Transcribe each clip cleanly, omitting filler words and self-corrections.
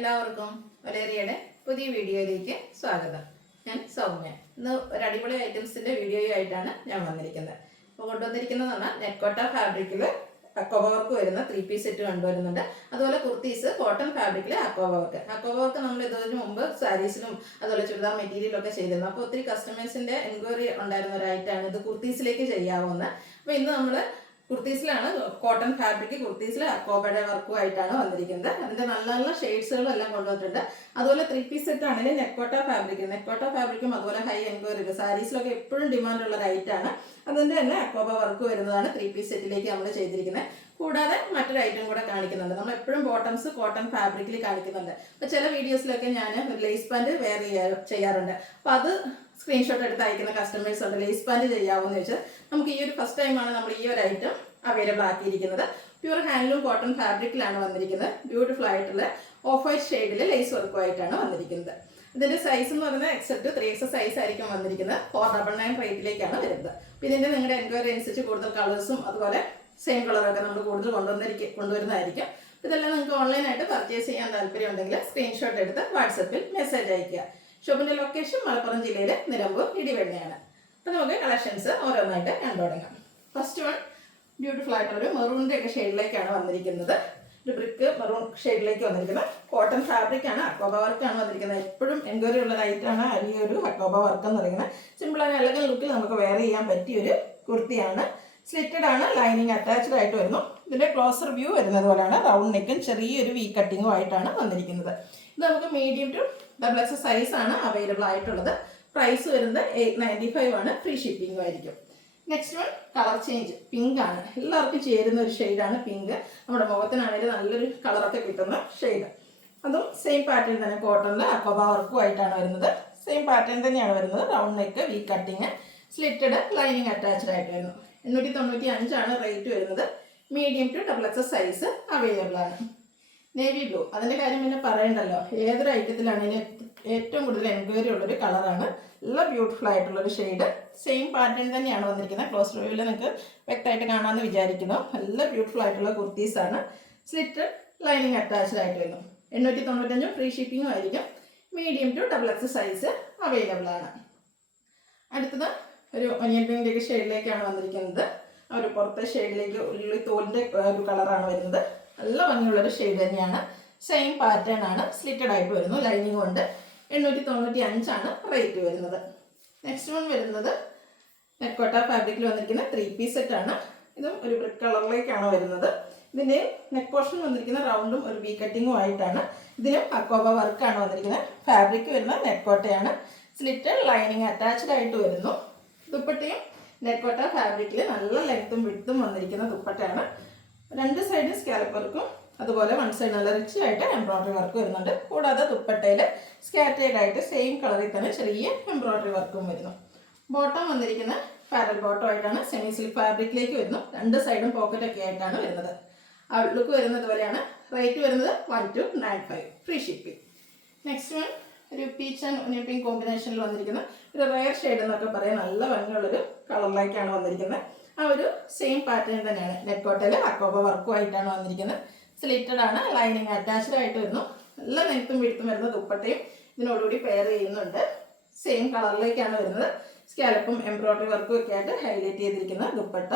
എല്ലാവർക്കും വലേറിയയുടെ പുതിയ വീഡിയോയിലേക്ക് സ്വാഗതം. ഞാൻ സൗമ്യ. ഇന്ന് ഒരു അടിപൊളി ഐറ്റംസിന്റെ വീഡിയോയുമായിട്ടാണ് ഞാൻ വന്നിരിക്കുന്നത്. അപ്പോൾ കൊണ്ടുവന്നിരിക്കുന്നത് പറഞ്ഞാൽ നെക്കോട്ട ഫാബ്രിക്കിൽ അക്കോബ വർക്ക് വരുന്ന 3 പീസ് സെറ്റ് കൊണ്ടുവരുന്നുണ്ട്. അതുപോലെ കുർത്തീസ് കോട്ടൺ ഫാബ്രിക്കിൽ അക്കോബ വർക്ക് നമ്മൾ ഇതിനു മുമ്പ് സാരീസിലും അതുപോലെ ചുരിദാർ മെറ്റീരിയലൊക്കെ ചെയ്തിരുന്നു. അപ്പോൾ ഒത്തിരി കസ്റ്റമേഴ്സിന്റെ എൻക്വയറി ഉണ്ടായിരുന്ന ഒരു ഐറ്റമാണ് ഇത് കുർത്തീസിലേക്ക് ചെയ്യാവുന്നത്. അപ്പോൾ ഇന്ന് നമ്മൾ കുർത്തീസിലാണ് കോട്ടൺ ഫാബ്രിക് കുർത്തീസിൽ അക്കോബയുടെ വർക്കുമായിട്ടാണ് വന്നിരിക്കുന്നത്. അതിന്റെ നല്ല നല്ല ഷെയ്ഡ്സുകളും എല്ലാം കൊണ്ടുവന്നിട്ടുണ്ട്. അതുപോലെ 3 പീസ് സെറ്റ് ആണെങ്കിൽ നെക്കോട്ട ഫാബ്രിക്കും അതുപോലെ ഹൈ എൻക്വയറി സാരീസിലൊക്കെ എപ്പോഴും ഡിമാൻഡ് ഉള്ള ഒരു ഐറ്റാണ്. അതിന്റെ തന്നെ അക്കോബ വർക്ക് വരുന്നതാണ് 3 പീസ് സെറ്റിലേക്ക് നമ്മൾ ചെയ്തിരിക്കുന്നത്. കൂടാതെ മറ്റൊരു ഐറ്റം കൂടെ കാണിക്കുന്നുണ്ട്. നമ്മൾ എപ്പോഴും ബോട്ടംസ് കോട്ടൺ ഫാബ്രിക്കിൽ കാണിക്കുന്നുണ്ട്. അപ്പോൾ ചില വീഡിയോസിലൊക്കെ ഞാൻ ഒരു ലേസ് പാൻറ് വെയർ ചെയ്യാറുണ്ട്. അപ്പോൾ അത് സ്ക്രീൻഷോട്ട് എടുത്ത് അയക്കുന്ന കസ്റ്റമേഴ്സ് ഉണ്ട്. ലേസ് പാൻറ് ചെയ്യാവുമെന്ന് വെച്ചാൽ നമുക്ക് ഈ ഒരു ഫസ്റ്റ് ടൈമാണ് നമ്മൾ ഈ ഒരു ഐറ്റം അവൈലബിൾ ആക്കിയിരിക്കുന്നത്. പ്യൂർ ഹാൻഡ്ലൂം കോട്ടൺ ഫാബ്രിക്കിലാണ് വന്നിരിക്കുന്നത്. ബ്യൂട്ടിഫുൾ ആയിട്ടുള്ള ഓഫ് വൈറ്റ് ഷെയ്ഡിൽ ലേസ് വർക്കുമായിട്ടാണ് വന്നിരിക്കുന്നത്. ഇതിന്റെ സൈസ് എന്ന് പറയുന്നത് എക്സെപ്റ്റ് 3X സൈസ് ആയിരിക്കും വന്നിരിക്കുന്നത്. 499 റേറ്റിലേക്കാണ് വരുന്നത്. പിന്നെ ഇതിന്റെ നിങ്ങളുടെ എൻക്വയറി അനുസരിച്ച് കൂടുതൽ കളേഴ്സും അതുപോലെ സെയിം കളറൊക്കെ നമ്മൾ കൂടുതൽ കൊണ്ടുവരുന്നതായിരിക്കും. ഇതെല്ലാം നിങ്ങൾക്ക് ഓൺലൈനായിട്ട് പർച്ചേസ് ചെയ്യാൻ താല്പര്യം ഉണ്ടെങ്കിൽ സ്ക്രീൻഷോട്ട് എടുത്ത് വാട്സപ്പിൽ മെസ്സേജ് അയയ്ക്കുക. ഷോപ്പിന്റെ ലൊക്കേഷൻ മലപ്പുറം ജില്ലയിലെ നിലമ്പൂർ ഇടിവെണ്ണയാണ്. അപ്പോൾ നമുക്ക് കളക്ഷൻസ് ഓരോന്നായിട്ട് കണ്ടു തുടങ്ങാം. ഫസ്റ്റ് വൺ ബ്യൂട്ടിഫുൾ ആയിട്ടുള്ളൊരു മെറൂണിൻ്റെ ഒക്കെ ഷെയ്ഡിലേക്കാണ് വന്നിരിക്കുന്നത്. ഒരു ബ്രിക്ക് മെറൂൺ ഷെയ്ഡിലേക്ക് വന്നിരിക്കുന്നത് കോട്ടൺ ഫാബ്രിക് ആണ്. അക്കോബ വർക്കാണ് വന്നിരിക്കുന്നത്. എപ്പോഴും എൻക്വയറി ഉള്ള ഐറ്റാണ് ഈ ഒരു അക്കോബ വർക്ക് എന്ന് പറയുന്നത്. സിമ്പിൾ ആൻഡ് എലഗന്റ് ലുക്കിൽ നമുക്ക് വെയർ ചെയ്യാൻ പറ്റിയൊരു കുർത്തിയാണ്. സ്ലിറ്റഡ് ആണ്, ലൈനിങ് അറ്റാച്ച്ഡ് ആയിട്ട് വരുന്നു. ഇതിന്റെ ക്ലോസർ വ്യൂ വരുന്നത് പോലെയാണ്. റൗണ്ട് നെക്കും ചെറിയൊരു വി കട്ടിങ്ങും ആയിട്ടാണ് വന്നിരിക്കുന്നത്. ഇത് നമുക്ക് മീഡിയം ടു XXL സൈസ് ആണ് അവൈലബിൾ ആയിട്ടുള്ളത്. പ്രൈസ് വരുന്നത് 895 ആണ്. ഫ്രീ ഷിപ്പിംഗും ആയിരിക്കും. Next one colour change pink ആണ്. എല്ലാവർക്കും ചേരുന്ന ഒരു ഷെയ്ഡാണ് പിങ്ക്. നമ്മുടെ മുഖത്തിനാണെങ്കിലും നല്ലൊരു കളറൊക്കെ കിട്ടുന്ന ഷെയ്ഡ്. അതും സെയിം പാറ്റേൺ തന്നെ കോട്ടണിൽ അക്കോബ വർക്കും ആയിട്ടാണ് വരുന്നത്. സെയിം പാറ്റേൺ തന്നെയാണ് വരുന്നത്. Round neck, V cutting, slitted, lining attached ആയിട്ട് വരുന്നു. 895 ആണ് റേറ്റ് വരുന്നത്. Medium to XXL size available ആണ്. നേവി ബ്ലൂ, അതിൻ്റെ കാര്യം പിന്നെ പറയണ്ടല്ലോ. ഏതൊരു ഐറ്റത്തിലാണെങ്കിലും ഏറ്റവും കൂടുതൽ എൻക്വയറി ഉള്ളൊരു കളറാണ്. നല്ല ബ്യൂട്ടിഫുൾ ആയിട്ടുള്ളൊരു ഷെയ്ഡ്. സെയിം പാറ്റേൺ തന്നെയാണ് വന്നിരിക്കുന്നത്. ക്ലോസ് റിവ്യൂവിൽ നിങ്ങൾക്ക് വ്യക്തമായിട്ട് കാണാമെന്ന് വിചാരിക്കുന്നു. നല്ല ബ്യൂട്ടിഫുൾ ആയിട്ടുള്ള കുർത്തീസാണ്. സ്ലിറ്റ് ലൈനിങ് അറ്റാച്ച്ഡ് ആയിട്ട് വരുന്നു. 895 ഫ്രീ ഷിപ്പിങ്ങും ആയിരിക്കും. Medium to XXL size available ആണ്. അടുത്തത് ഒരു ഒനിയൻ പിങ്കിൻ്റെ ഷെയ്ഡിലേക്കാണ് വന്നിരിക്കുന്നത്. ആ ഒരു പുറത്തെ ഷെയ്ഡിലേക്ക് ഉള്ളി തോലിൻ്റെ ഒരു കളറാണ് വരുന്നത്. നല്ല ഭംഗിയുള്ളൊരു ഷെയ്ഡ് തന്നെയാണ്. സെയിം പാറ്റേൺ ആണ്. സ്ലിറ്റഡ് ആയിട്ട് വരുന്നു. ലൈനിങ് കൊണ്ട് 895 ആണ് റേറ്റ് വരുന്നത്. നെക്സ്റ്റ് വൺ വരുന്നത് നെക്കോട്ട ഫാബ്രിക്കിൽ വന്നിരിക്കുന്ന 3 പീസ് സെറ്റ് ആണ്. ഇതും ഒരു ബ്രിക്ക് കളറിലേക്കാണ് വരുന്നത്. ഇതിൻ്റെ നെക്ക് പോർഷൻ വന്നിരിക്കുന്ന റൗണ്ടും ഒരു വി കട്ടിങ്ങും ആയിട്ടാണ്. ഇതിലും അക്കോബ വർക്കാണ് വന്നിരിക്കുന്നത്. ഫാബ്രിക് വരുന്ന നെക്കോട്ടയാണ്. സ്ലിറ്റഡ് ലൈനിങ് അറ്റാച്ച്ഡ് ആയിട്ട് വരുന്നു. ദുപ്പട്ടയും നെക്കോട്ട ഫാബ്രിക്കിൽ നല്ല ലെങ്ത്തും വിഡ്ത്തും വന്നിരിക്കുന്ന ദുപ്പട്ടയാണ്. 2 സൈഡും സ്കാലപ്പ് വർക്കും അതുപോലെ 1 സൈഡ് നല്ല റിച്ച് ആയിട്ട് എംബ്രോയിഡറി വർക്ക് വരുന്നുണ്ട്. കൂടാതെ ദുപ്പട്ടയിൽ സ്കാറ്റേഡ് ആയിട്ട് സെയിം കളറിൽ തന്നെ ചെറിയ എംബ്രോയിഡറി വർക്കും വരുന്നു. ബോട്ടം വന്നിരിക്കുന്ന പാരൽ ബോട്ടം ആയിട്ടാണ്. സെമി സിൽക്ക് ഫാബ്രിക്കിലേക്ക് വരുന്നു. 2 സൈഡും പോക്കറ്റൊക്കെ ആയിട്ടാണ് വരുന്നത്. ഔട്ട്ലുക്ക് വരുന്നത് പോലെയാണ്. റേറ്റ് വരുന്നത് 1295 ഫ്രീ ഷിപ്പിംഗ്. നെക്സ്റ്റ് വൺ ഒരു പീച്ച് ആൻഡ് ഒനിയൻ പിങ്ക് കോമ്പിനേഷനിൽ വന്നിരിക്കുന്ന ഒരു റയർ ഷെയ്ഡ് എന്നൊക്കെ പറയാൻ നല്ല ഭംഗിയുള്ളൊരു കളറിലേക്കാണ് വന്നിരിക്കുന്നത്. ആ ഒരു സെയിം പാറ്റേൺ തന്നെയാണ്. നെക്കോട്ടയിൽ അക്കോബ വർക്കും ആയിട്ടാണ് വന്നിരിക്കുന്നത്. സ്ലിറ്റഡ് ആണ്, ലൈനിങ് അറ്റാച്ച്ഡ് ആയിട്ട് വരുന്നു. നല്ല ലെങ്ത്തും വിഡ്ത്തും വരുന്ന ദുപ്പട്ടയും ഇതിനോടുകൂടി പെയർ ചെയ്യുന്നുണ്ട്. സെയിം കളറിലേക്കാണ് വരുന്നത്. സ്കാലപ്പും എംബ്രോയിഡറി വർക്കും ഒക്കെ ആയിട്ട് ഹൈലൈറ്റ് ചെയ്തിരിക്കുന്ന ദുപ്പട്ട.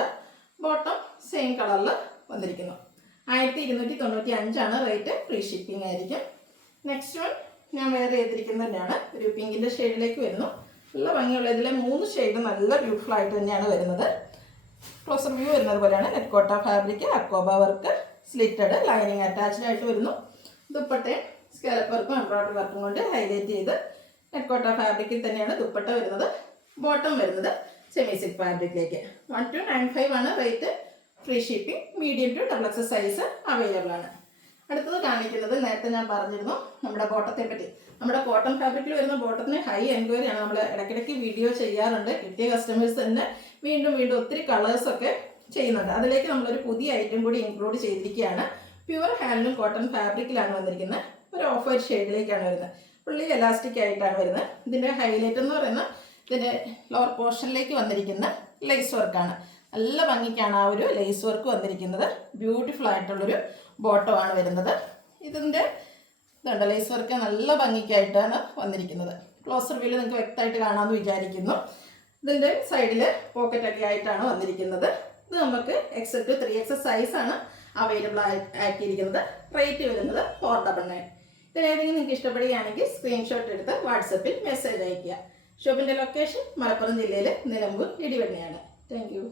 ബോട്ടം സെയിം കളറിൽ വന്നിരിക്കുന്നു. 1295 ആണ് റേറ്റ്. ഫ്രീ ഷിപ്പിംഗ് ആയിരിക്കും. നെക്സ്റ്റ് വൺ ഞാൻ വെയർ ചെയ്തിരിക്കുന്നത് തന്നെയാണ്. ഒരു പിങ്കിൻ്റെ ഷെയ്ഡിലേക്ക് വരുന്നു. നല്ല ഭംഗിയുള്ള ഇതിലെ 3 ഷെയ്ഡ് നല്ല ബ്യൂട്ടിഫുൾ ആയിട്ട് തന്നെയാണ് വരുന്നത്. ക്ലോസർ വ്യൂ വരുന്നത് പോലെയാണ്. നെക്കോട്ട ഫാബ്രിക് അക്കോബ വർക്ക് സ്ലിറ്റഡ് ലൈനിങ് അറ്റാച്ച്ഡ് ആയിട്ട് വരുന്നു. ദുപ്പട്ടയും സ്കാലപ്പ് വർക്കും എംബ്രോയിഡറി വർക്കും കൊണ്ട് ഹൈലൈറ്റ് ചെയ്ത് നെക്കോട്ട ഫാബ്രിക്കിൽ തന്നെയാണ് ദുപ്പട്ട വരുന്നത്. ബോട്ടം വരുന്നത് സെമി സിൽക്ക് ഫാബ്രിക്കിലേക്ക്. 1295 ആണ് rate. Free shipping. Medium to XXL size available ആണ്. അടുത്തത് കാണിക്കുന്നത് നേരത്തെ ഞാൻ പറഞ്ഞിരുന്നു നമ്മുടെ ബോട്ടത്തെ പറ്റി. നമ്മുടെ കോട്ടൺ ഫാബ്രിക്കിൽ വരുന്ന ബോട്ടത്തിന് ഹൈ എൻക്വയറി ആണ്. നമ്മൾ ഇടയ്ക്കിടയ്ക്ക് വീഡിയോ ചെയ്യാറുണ്ട്. കിട്ടിയ കസ്റ്റമേഴ്സ് തന്നെ വീണ്ടും ഒത്തിരി കളേഴ്സൊക്കെ ചെയ്യുന്നുണ്ട്. അതിലേക്ക് നമ്മളൊരു പുതിയ ഐറ്റം കൂടി ഇൻക്ലൂഡ് ചെയ്തിരിക്കുകയാണ്. പ്യുവർ ഹാൻഡ്ലൂം കോട്ടൺ ഫാബ്രിക്കിലാണ് വന്നിരിക്കുന്നത്. ഒരു ഓഫ് വൈറ്റ് ഷെയ്ഡിലേക്കാണ് വരുന്നത്. ഫുള്ളി എലാസ്റ്റിക് ആയിട്ടാണ് വരുന്നത്. ഇതിൻ്റെ ഹൈലൈറ്റ് എന്ന് പറയുന്നത് ഇതിൻ്റെ ലോവർ പോർഷനിലേക്ക് വന്നിരിക്കുന്ന ലേസ് വർക്കാണ്. നല്ല ഭംഗിക്കാണ് ആ ഒരു ലേസ് വർക്ക് വന്നിരിക്കുന്നത്. ബ്യൂട്ടിഫുൾ ആയിട്ടുള്ളൊരു ബോട്ടമാണ് വരുന്നത്. ഇതിൻ്റെ ഇതുണ്ട്, ലേസ് വർക്ക് നല്ല ഭംഗിക്കായിട്ടാണ് വന്നിരിക്കുന്നത്. ക്ലോസർ വ്യൂവിൽ നിങ്ങൾക്ക് വ്യക്തമായിട്ട് കാണാമെന്ന് വിചാരിക്കുന്നു. ഇതിൻ്റെ സൈഡിൽ പോക്കറ്റൊക്കെ ആയിട്ടാണ് വന്നിരിക്കുന്നത്. ഇത് നമുക്ക് XL to 3X സൈസാണ് അവൈലബിൾ ആക്കിയിരിക്കുന്നത്. റേറ്റ് വരുന്നത് 499. ഇതിലേതെങ്കിലും നിങ്ങൾക്ക് ഇഷ്ടപ്പെടുകയാണെങ്കിൽ സ്ക്രീൻഷോട്ട് എടുത്ത് വാട്സപ്പിൽ മെസ്സേജ് അയയ്ക്കുക. ഷോപ്പിൻ്റെ ലൊക്കേഷൻ മലപ്പുറം ജില്ലയിലെ നിലമ്പൂർ ഇടിവണ്ണയാണ്. Thank you.